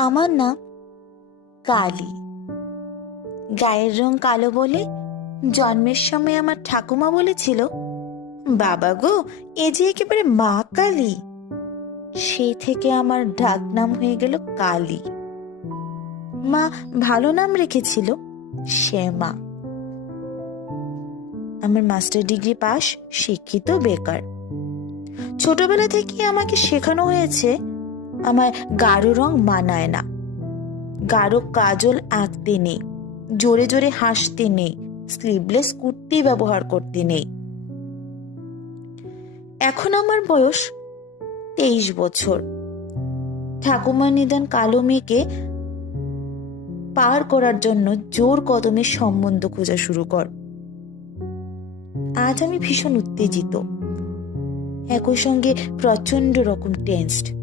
আমার নাম কালী। গায়ের রং কালো বলে জন্মের সময় আমার ঠাকুমা বলেছিল, বাবা গো, এ যে একেবারে মা কালী। সেই থেকে আমার ডাক নাম হয়ে গেল কালী। মা ভালো নাম রেখেছিল, শ্যামা। আমার মাস্টার ডিগ্রি পাশ, শিক্ষিত, বেকার। ছোটবেলা থেকে আমাকে শেখানো হয়েছে আমার গাঢ় রং মানায় না, গাঢ় কাজল আঁকতে নেই, জোরে জোরে হাসতে নেই, স্লিভলেস কুর্তি ব্যবহার করতে নেই। এখন আমার বয়স 23 বছর। ঠাকুমার নিদান কালো মেয়েকে পার করার জন্য জোর কদমে সম্বন্ধ খোঁজা শুরু কর। আজ আমি ভীষণ উত্তেজিত, একই সঙ্গে প্রচন্ড রকম টেন্সড।